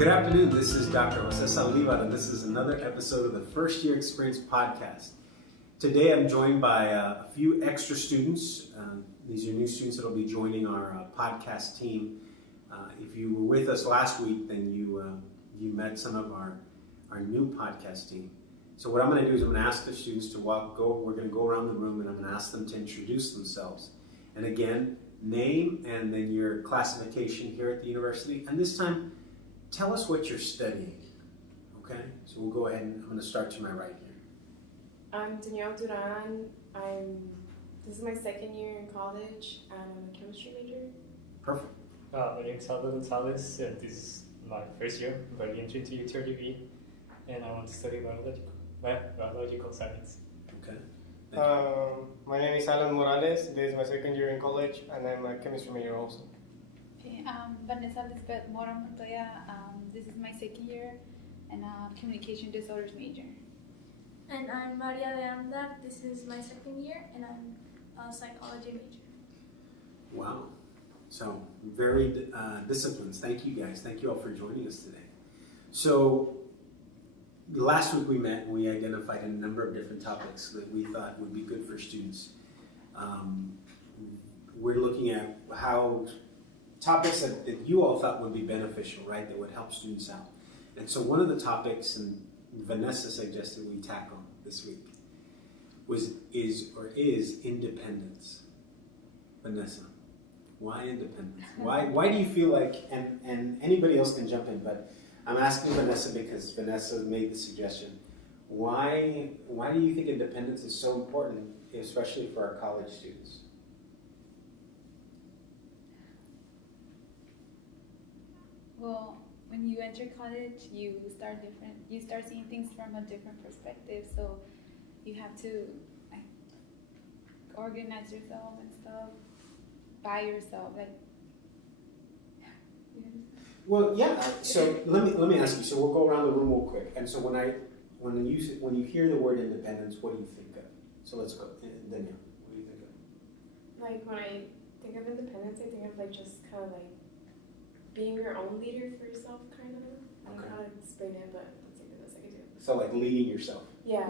Good afternoon, this is Dr. Jose Saldivar, and this is another episode of the First Year Experience Podcast. Today I'm joined by a few extra students. These are new students that will be joining our podcast team. If you were with us last week, then you met some of our new podcast team. So what I'm going to do is I'm going to ask the students we're going to go around the room and I'm going to ask them to introduce themselves. And again, name and then your classification here at the university. And this time, tell us what you're studying, okay? So we'll go ahead and I'm going to start to my right here. I'm Danielle Duran. This is my second year in college and I'm a chemistry major. Perfect. My name is Saldivar Gonzalez, and this is my first year. I'm going into UTRGV, and I want to study biological science. Okay. My name is Alan Morales. This is my second year in college, and I'm a chemistry major also. Okay, Vanessa Lisbeth Mora Montoya. This is my second year, and communication disorders major. And I'm Maria de Anda. This is my second year, and I'm a psychology major. Wow. So very disciplines. Thank you guys. Thank you all for joining us today. So last week we met and we identified a number of different topics that we thought would be good for students. We're looking at how topics that you all thought would be beneficial, right, that would help students out. And so one of the topics, and Vanessa suggested we tackle this week, is independence. Vanessa, why independence? Why do you feel like, and anybody else can jump in, but I'm asking Vanessa because Vanessa made the suggestion. Why do you think independence is so important, especially for our college students? Well, when you enter college, you start different. You start seeing things from a different perspective. So you have to organize yourself and stuff by yourself. Well, yeah. So let me ask you. So we'll go around the room real quick. And so when you hear the word independence, what do you think of? So let's go, Danielle. What do you think of? Like when I think of independence, I think of like just kind of like being your own leader for yourself, kind of. I don't know how to explain it, but that's like the best I can do. So like leading yourself. Yeah.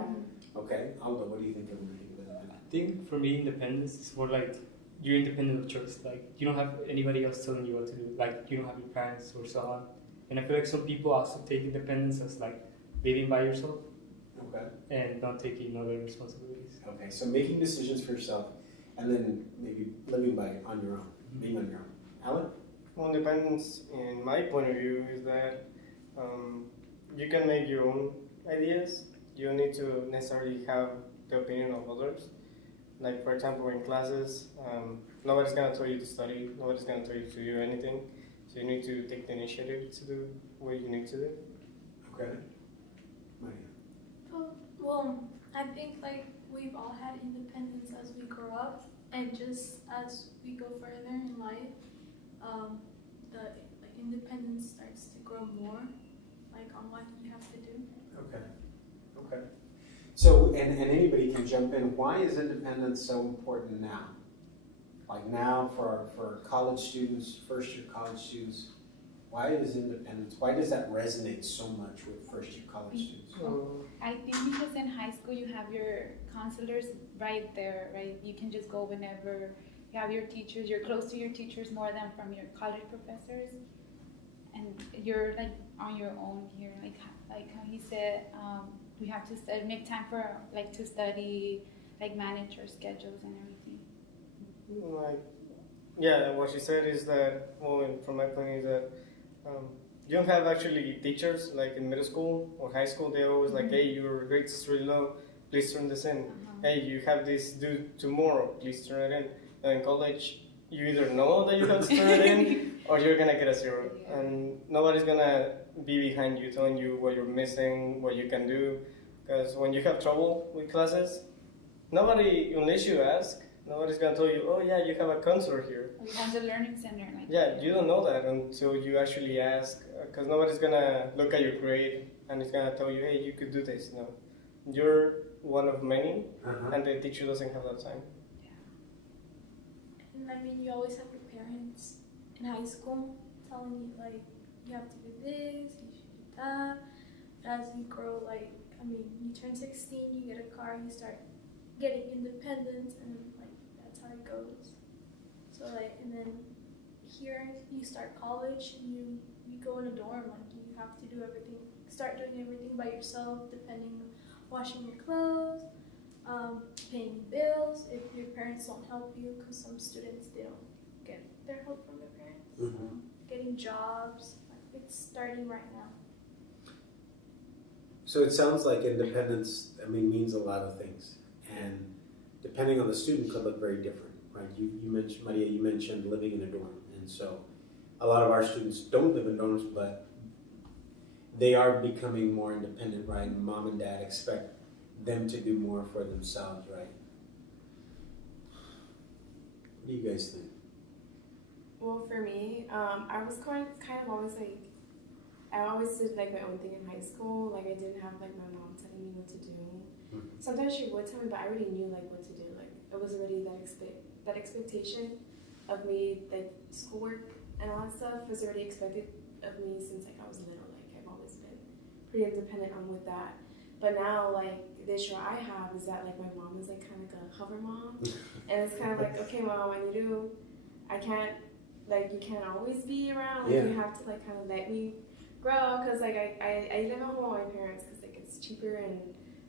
Okay. Aldo, what do you think of independence? I think for me, independence is more like you're independent of choice. Like you don't have anybody else telling you what to do. Like you don't have your parents or so on. And I feel like some people also take independence as like living by yourself. Okay. And not taking other responsibilities. Okay. So making decisions for yourself, and then maybe living on your own, being on your own. Alan? Well, independence, in my point of view, is that you can make your own ideas. You don't need to necessarily have the opinion of others. Like, for example, in classes, nobody's going to tell you to study, nobody's going to tell you to do anything. So you need to take the initiative to do what you need to do. Okay. Maria? Well, I think like we've all had independence as we grow up, and just as we go further in life, the independence starts to grow more, like on what you have to do. Okay. So, and anybody can jump in. Why is independence so important now? Like now for college students, first year college students, why does that resonate so much with first year college students? I think because in high school you have your counselors right there, right? You can just go whenever. You have your teachers. You're close to your teachers more than from your college professors, and you're like on your own here. Like how he said, we have to make time for like to study, like manage our schedules and everything. What she said is that, from my point is that you don't have actually teachers like in middle school or high school. They're always like, hey, your grades is really low, please turn this in. Hey, you have this due tomorrow, please turn it in. And in college, you either know that you have to turn it in or you're going to get a 0. Yeah. And nobody's going to be behind you telling you what you're missing, what you can do. Because when you have trouble with classes, nobody, unless you ask, nobody's going to tell you, oh yeah, you have a counselor here. We have the learning center. You don't know that until you actually ask. Because nobody's going to look at your grade and it's going to tell you, hey, you could do this. No. You're one of many, and the teacher doesn't have that time. And I mean, you always have your parents in high school telling you, like, you have to do this, you should do that. As you grow, like, I mean, you turn 16, you get a car, you start getting independence, and like that's how it goes. So like, and then here you start college, and you go in a dorm, like you have to do everything, start doing everything by yourself, depending on washing your clothes, paying bills if your parents don't help you, because some students they don't get their help from their parents. Mm-hmm. Getting jobs, like it's starting right now. So it sounds like independence, I mean, means a lot of things, and depending on the student could look very different, right? You mentioned, Maria, you mentioned living in a dorm, and so a lot of our students don't live in dorms, but they are becoming more independent, right? And mom and dad expect them to do more for themselves, right? What do you guys think? Well, for me, I was kind of always like, I always did like my own thing in high school. Like I didn't have like my mom telling me what to do. Mm-hmm. Sometimes she would tell me, but I already knew like what to do. Like it was already that expectation of me, like schoolwork and all that stuff was already expected of me since like I was little. Like I've always been pretty independent on with that. But now like the issue I have is that like my mom is like kind of like a hover mom, and it's kind of like, okay, mom, I can't like you can't always be around. Like you have to like kind of let me grow, because like I live at home with my parents because like it's cheaper and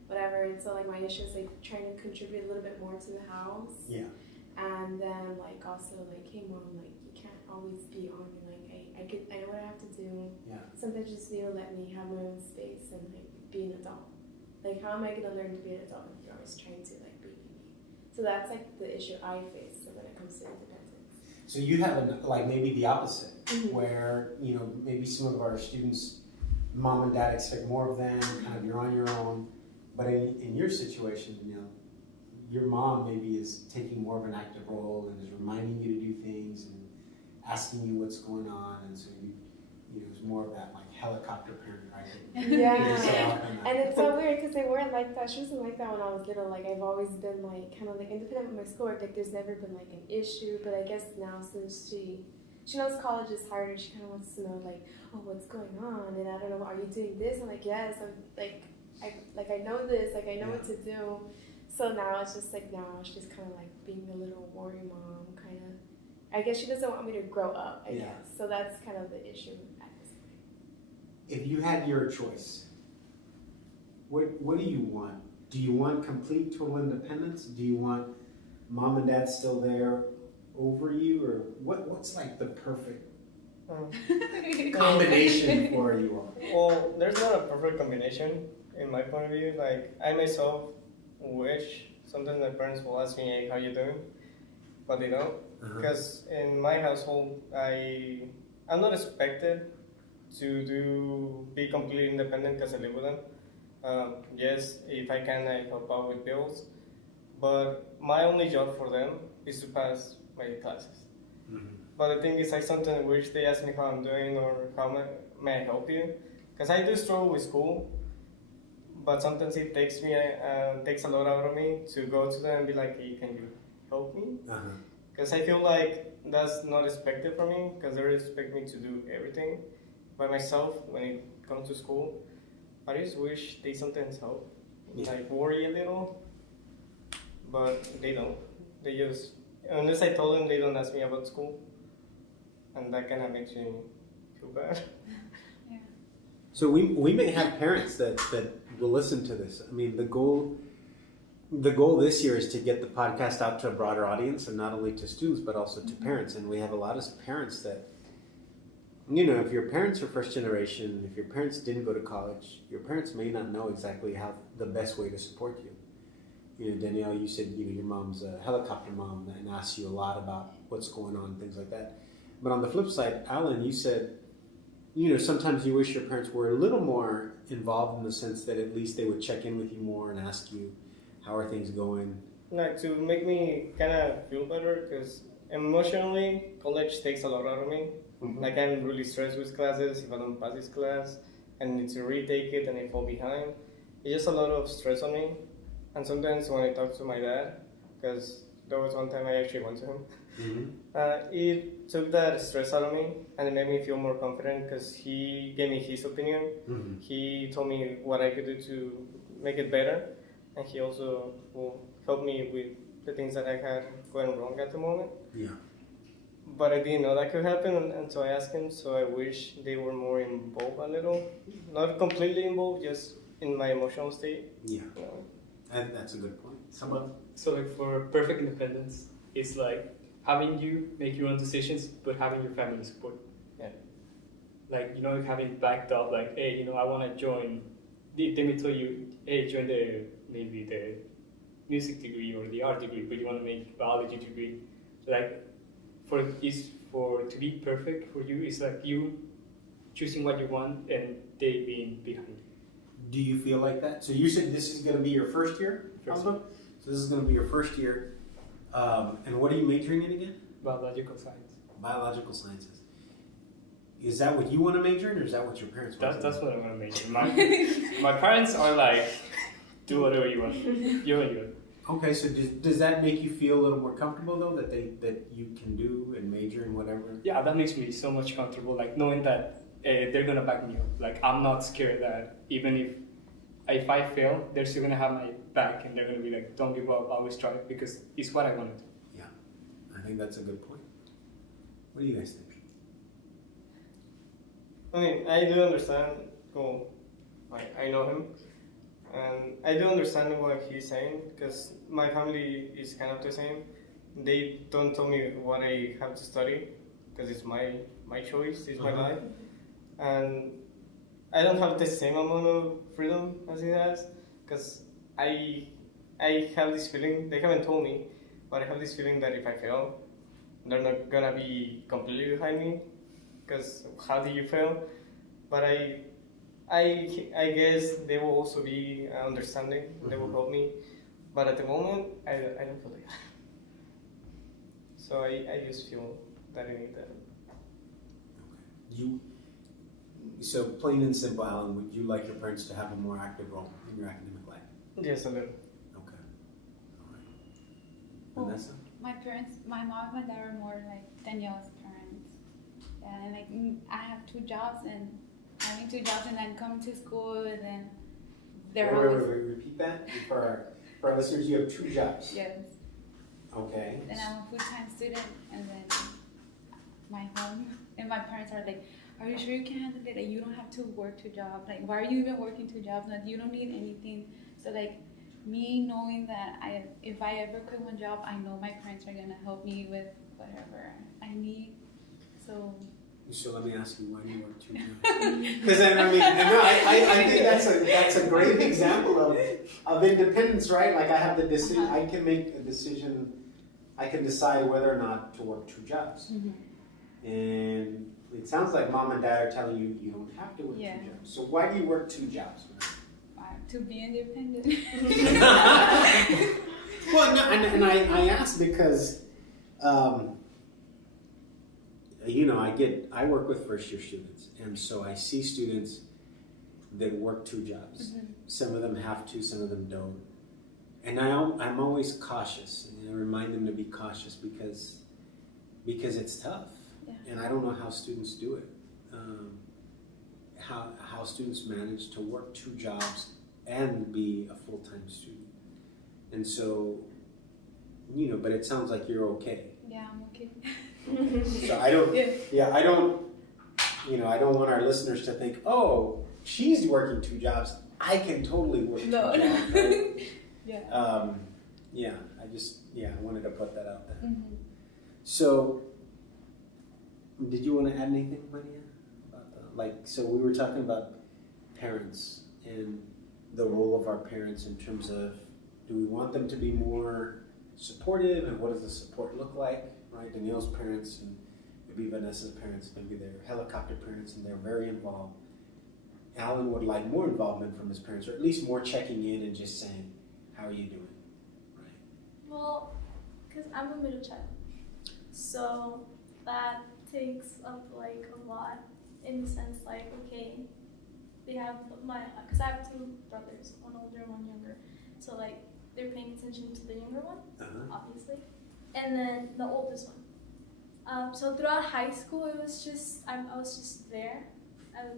whatever, and so like my issue is like trying to contribute a little bit more to the house. Yeah. And then like also like, hey mom, like you can't always be on me. Like I know what I have to do. Yeah. Sometimes you just need to let me have my own space and like be an adult. Like how am I gonna learn to be an adult if you're always trying to like be me? So that's like the issue I face when it comes to independence. So you have like maybe the opposite, Mm-hmm. where you know maybe some of our students, mom and dad expect more of them. Kind of you're on your own, but in your situation, you know, your mom maybe is taking more of an active role and is reminding you to do things and asking you what's going on, and so you know it's more of that like helicopter parent, right? Yeah. And it's so weird because they weren't like that. She wasn't like that when I was little. Like I've always been like kind of like independent with my schoolwork. Like there's never been like an issue. But I guess now since she knows college is hard, and she kind of wants to know like, oh, what's going on? And I don't know, are you doing this? I'm like, yes. I'm like, I know this. Like I know what to do. So now it's just like she's kind of like being a little worry mom, kind of. I guess she doesn't want me to grow up. I guess so. That's kind of the issue at this point. If you had your choice, what do you want? Do you want complete total independence? Do you want mom and dad still there over you, or what's like the perfect combination for you all? Well, there's not a perfect combination in my point of view. Like I myself wish sometimes my parents will ask me, "Hey, how you doing?" But they don't, because in my household, I'm not expected to be completely independent because I live with them. Yes, if I can, I help out with bills, but my only job for them is to pass my classes. Mm-hmm. But the thing is, I sometimes wish they ask me how I'm doing or how may I help you, because I do struggle with school, but sometimes it takes a lot out of me to go to them and be like, hey, can you help me? Because I feel like that's not expected from me, because they expect me to do everything by myself when it comes to school. I just wish they sometimes help, like worry a little, but they don't. They just, unless I told them, they don't ask me about school, and that kind of makes me feel bad. Yeah. So we may have parents that will listen to this. I mean, the goal this year is to get the podcast out to a broader audience, and not only to students but also to parents. And we have a lot of parents that, you know, if your parents are first generation, if your parents didn't go to college, your parents may not know exactly how the best way to support you. You know, Danielle, you said, you know, your mom's a helicopter mom and asks you a lot about what's going on, things like that. But on the flip side, Alan, you said, you know, sometimes you wish your parents were a little more involved in the sense that at least they would check in with you more and ask you, how are things going? Like to make me kind of feel better, because emotionally, college takes a lot out of me. Mm-hmm. Like I'm really stressed with classes. If I don't pass this class, I need to retake it and I fall behind. It's just a lot of stress on me. And sometimes when I talk to my dad, because there was one time I actually went to him. Mm-hmm. It took that stress out of me and it made me feel more confident because he gave me his opinion. Mm-hmm. He told me what I could do to make it better, and he also helped me with the things that I had going wrong at the moment. Yeah. But I didn't know that could happen, and so I asked him. So I wish they were more involved a little, not completely involved, just in my emotional state. Yeah. You know? And that's a good point. So like for perfect independence, it's like having you make your own decisions, but having your family support. Yeah. Like, you know, having backed up, like, hey, you know, I want to join. They may tell you, hey, join maybe the music degree or the art degree, but you want to make biology degree. Like, to be perfect for you, it's like you choosing what you want and they being behind you. Do you feel like that? So you said this is going to be your first year? First Aldo? So this is going to be your first year. And what are you majoring in again? Biological science. Biological sciences. Is that what you want to major in, or is that what your parents want? That's what I want to major in. My parents are like, do whatever you want. You. Okay, so does that make you feel a little more comfortable though, that you can do and major in whatever? Yeah, that makes me so much comfortable, like knowing that they're gonna back me up. Like I'm not scared that even if I fail, they're still gonna have my back and they're gonna be like, don't give up, always try, because it's what I want to do. Yeah, I think that's a good point. What do you guys think? I mean, I do understand. Well, I know him, and I do understand what he's saying because my family is kind of the same. They don't tell me what I have to study because it's my choice, it's my life, and I don't have the same amount of freedom as he has because I have this feeling. They haven't told me, but I have this feeling that if I fail, they're not gonna be completely behind me. Because how do you fail? But I guess they will also be understanding. They will help me. But at the moment, I don't feel like that. So I just feel that I need that. Okay. So plain and simple, Alan, would you like your parents to have a more active role in your academic life? Yes, a little. Okay. All right. Well, Vanessa? My mom and dad are more like Danielle's parents. Yeah, and like I have 2 jobs and having 2 jobs and then come to school and then they're always. Wait, repeat that for our listeners. You have 2 jobs. Yes. Okay. And I'm a full-time student and then my home and my parents are like, are you sure you can handle it? Like you don't have to work 2 jobs. Like why are you even working 2 jobs? Like you don't need anything. So like me knowing that if I ever quit one job, I know my parents are gonna help me with whatever I need. So let me ask you, why do you work 2 jobs? Because I think that's a great example of independence, right? Like I have the decision, I can make a decision, I can decide whether or not to work 2 jobs. mm-hmm. And it sounds like mom and dad are telling you you don't have to work 2 jobs. So why do you work 2 jobs? To be independent. Well, no, and I ask because, I work with first year students, and so I see students that work 2 jobs. Mm-hmm. Some of them have to, some of them don't. And I'm always cautious, and I remind them to be cautious because it's tough. Yeah. And I don't know how students do it. How students manage to work 2 jobs and be a full-time student. And so, but it sounds like you're okay. Yeah, I'm okay. So I don't want our listeners to think, oh, she's working 2 jobs. I can totally work 2 jobs. Right? Yeah. I wanted to put that out there. Mm-hmm. So, did you want to add anything, Maria? So we were talking about parents and the role of our parents in terms of, do we want them to be more supportive, and what does the support look like, right? Danielle's parents and maybe Vanessa's parents, maybe they're helicopter parents and they're very involved. Alan would like more involvement from his parents, or at least more checking in and just saying, how are you doing, right? Well, because I'm a middle child, so that takes up like a lot in the sense like, okay, they have because I have 2 brothers, one older, one younger, so like they're paying attention attention to the younger one, Uh-huh. obviously, and then the oldest one. So throughout high school, it was just I was just there. I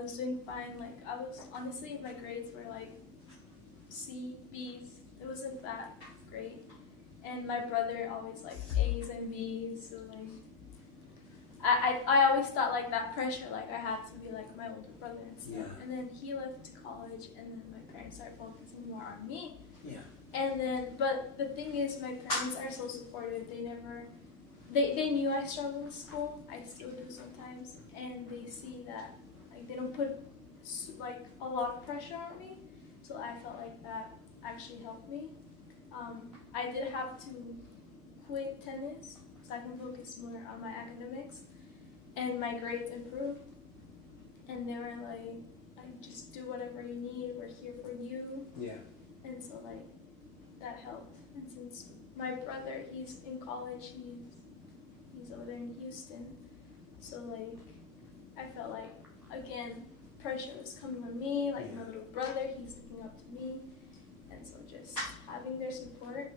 was doing fine. Like I was honestly, my grades were like C, B's. It wasn't that great. And my brother always like A's and B's. So like I always thought like that pressure, like I had to be like my older brother and stuff. Yeah. And then he left college, and then my parents started focusing more on me. Yeah. And then, but the thing is, my parents are so supportive. They knew I struggled with school. I still do sometimes, and they see that like they don't put like a lot of pressure on me. So I felt like that actually helped me. I did have to quit tennis so I can focus more on my academics, and my grades improved. And they were like just do whatever you need. We're here for you. Yeah. And so like that helped. And since my brother, he's in college, he's over there in Houston. So like I felt like again pressure was coming on me, like my little brother, he's looking up to me. And so just having their support,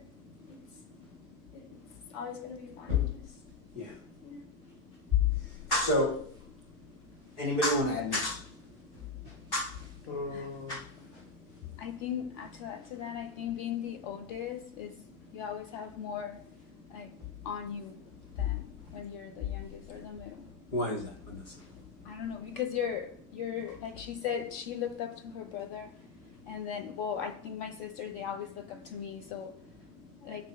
it's always gonna be fun. Just Yeah. So, anybody want to add anything? I think to add to that, I think being the oldest is you always have more like on you than when you're the youngest or the middle. Why is that, Vanessa? I don't know, because you're like she said, she looked up to her brother, and then I think my sisters, they always look up to me. So like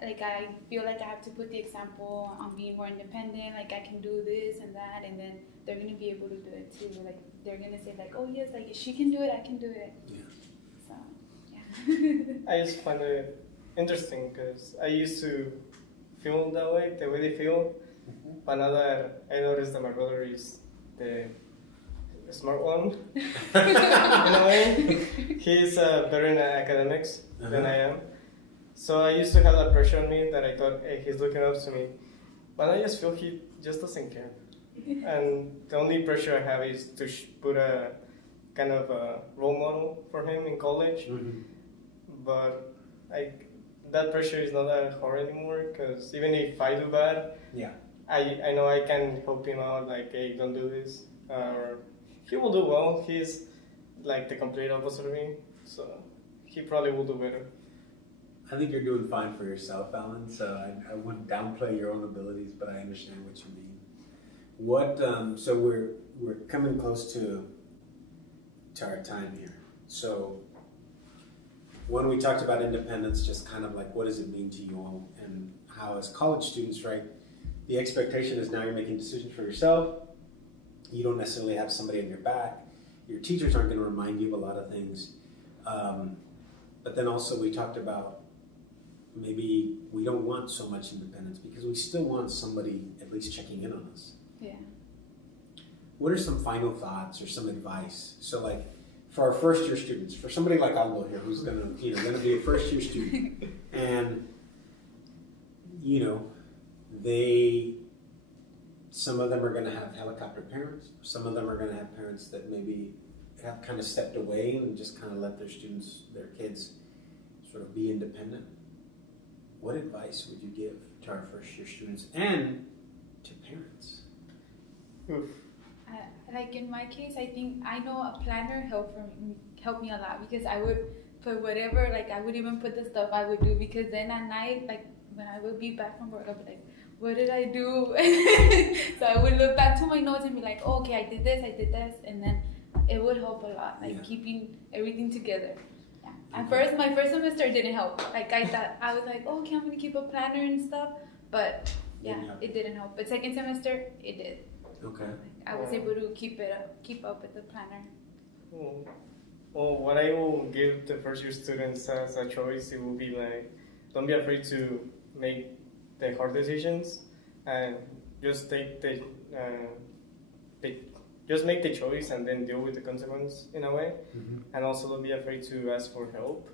I feel like I have to put the example on being more independent. Like I can do this and that, and then they're gonna be able to do it too. Like they're gonna say like, oh yes, like if she can do it, I can do it. Yeah. So yeah. I just find it interesting because I used to feel that way, the way they feel. But now that I noticed that my brother is the smart one, in a way, he's better in academics than I am. So I used to have that pressure on me that I thought, hey, he's looking up to me. But I just feel he just doesn't care. And the only pressure I have is to put a kind of a role model for him in college. But that pressure is not that hard anymore, because even if I do bad, I know I can help him out, like, hey, don't do this. Or he will do well. He's like the complete opposite of me, so he probably will do better. I think you're doing fine for yourself, Alan, so I wouldn't downplay your own abilities, but I understand what you mean. So we're coming close to our time here. So when we talked about independence, just kind of like what does it mean to you all, and how as college students, right, the expectation is now you're making decisions for yourself. You don't necessarily have somebody on your back. Your teachers aren't going to remind you of a lot of things. But then also we talked about maybe we don't want so much independence because we still want somebody at least checking in on us. Yeah. What are some final thoughts or some advice? So like for our first year students, for somebody like Aldo here who's gonna be a first year student, and some of them are gonna have helicopter parents, some of them are gonna have parents that maybe have kind of stepped away and just kind of let their kids sort of be independent. What advice would you give to our first year students and to parents? Like in my case, I think I know a planner helped me a lot, because I would put whatever, like I would even put the stuff I would do, because then at night, like when I would be back from work, I'd be like, what did I do? So I would look back to my notes and be like, oh, okay, I did this, and then it would help a lot, like keeping everything together. Yeah. At first, my first semester didn't help. Like I thought, I was like, oh, okay, I'm gonna keep a planner and stuff, but it didn't help. But second semester, it did. Okay. I was able to keep up with the planner. Well, what I will give the first year students as a choice, it will be like, don't be afraid to make the hard decisions, and just just make the choice and then deal with the consequence in a way. And also don't be afraid to ask for help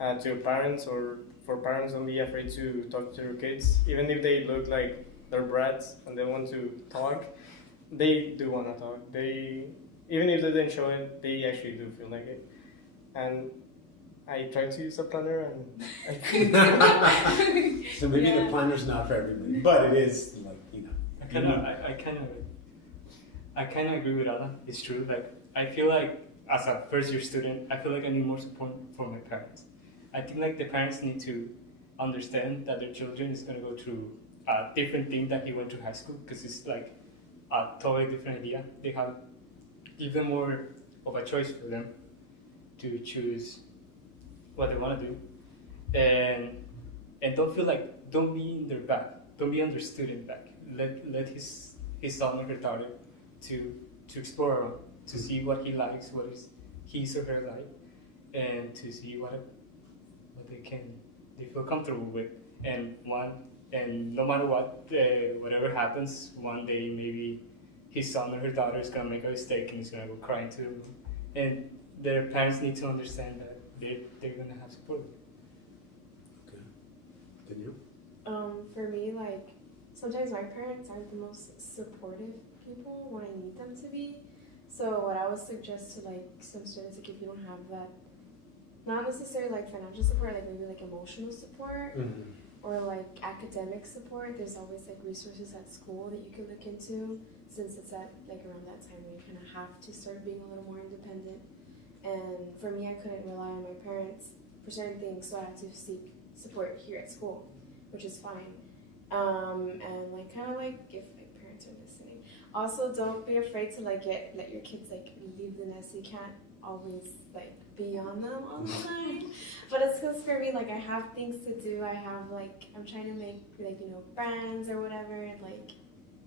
to your parents, or for parents, don't be afraid to talk to your kids, even if they look like they're brats and they want to talk. They do want to talk. Even if they didn't show it, they actually do feel like it. And I tried to use a planner and I couldn't. So maybe the Yeah. planner's not for everybody, but it is like, I kind of agree with Anna. It's true. Like, I feel like as a first year student, I feel like I need more support from my parents. I think like the parents need to understand that their children is going to go through a different thing that he went to high school, because it's like a totally different idea. They have even more of a choice for them to choose what they want to do, and don't be in their back, don't be on their student back. Let his son or her daughter to explore around, to see what he likes, what is his or her like, and to see what they feel comfortable with, and no matter what, whatever happens, one day maybe his son or her daughter is gonna make a mistake and is gonna go crying to them, and their parents need to understand that they're gonna have support. Okay. Can you? For me, like, sometimes my parents aren't the most supportive people when I need them to be. So what I would suggest to like some students, like if you don't have that, not necessarily like financial support, like maybe like emotional support or like academic support, there's always like resources at school that you can look into, since it's at like around that time where you kind of have to start being a little more independent. And for me, I couldn't rely on my parents for certain things, so I had to seek support here at school, which is fine. And like kind of like if my parents are listening, also don't be afraid to like let your kids like leave the nest. You can't always like be on them all the time. But it's because for me, like I have things to do. I have like I'm trying to make like friends or whatever, and like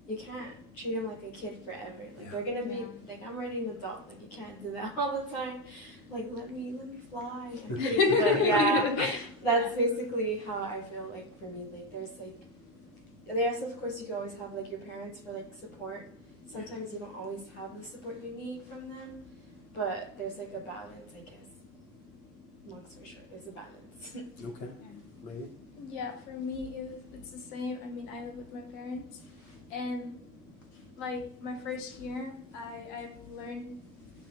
you can't treat them like a kid forever. Like they're gonna be like I'm already an adult. Like you can't do that all the time. Like let me fly. But yeah, that's basically how I feel like for me. Like there's of course you can always have like your parents for like support. Sometimes you don't always have the support you need from them, but there's like a balance, I guess. Long story short, there's a balance. Okay. Megan? Yeah, for me, it's the same. I mean, I live with my parents, and like my first year, I've learned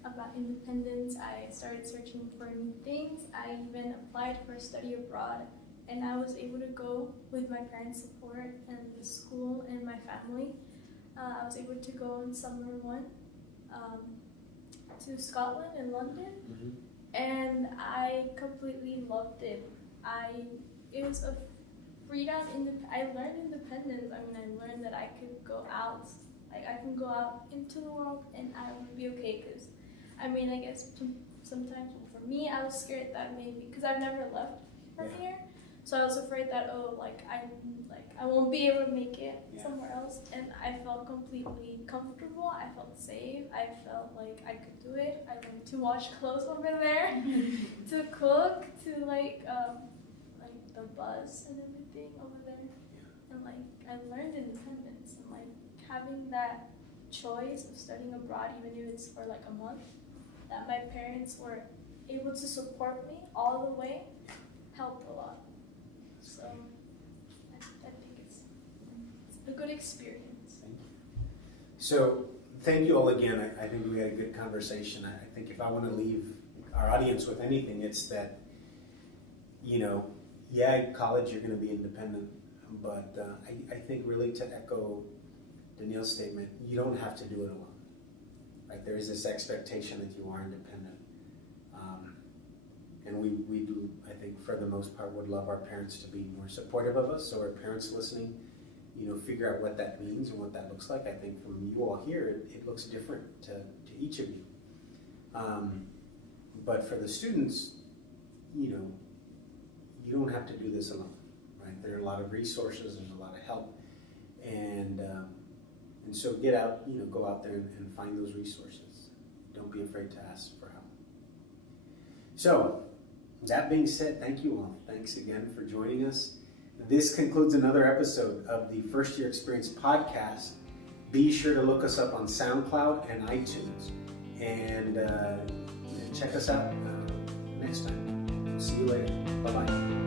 about independence. I started searching for new things. I even applied for study abroad, and I was able to go with my parents' support and the school and my family. I was able to go in summer one to Scotland and London, and I completely loved it. It was a freedom. I learned independence. I mean, I learned that I could go out. Like I can go out into the world and I would be okay. Because, I mean, I guess sometimes for me, I was scared that maybe because I've never left from here, so I was afraid that I won't be able to make it somewhere else. And I felt completely comfortable. I felt safe. I felt like I could do it. I learned to wash clothes over there, to cook, to like the bus and everything over there. And like I learned independence, and like having that choice of studying abroad, even if it's for like a month, that my parents were able to support me all the way, helped a lot. So I think it's a good experience. Thank you. So thank you all again. I think we had a good conversation. I think if I want to leave our audience with anything, it's that, in college you're going to be independent, but I think really to echo Danielle's statement, you don't have to do it alone. Right? There is this expectation that you are independent. And we do, I think, for the most part, would love our parents to be more supportive of us. So our parents listening, figure out what that means and what that looks like. I think from you all here, it looks different to each of you. But for the students, you don't have to do this alone, right? There are a lot of resources, there's a lot of help. And so get out, go out there and find those resources. Don't be afraid to ask for help. So, that being said, thank you all. Thanks again for joining us. This concludes another episode of the First Year Experience podcast. Be sure to look us up on SoundCloud and iTunes. And check us out next time. See you later. Bye-bye.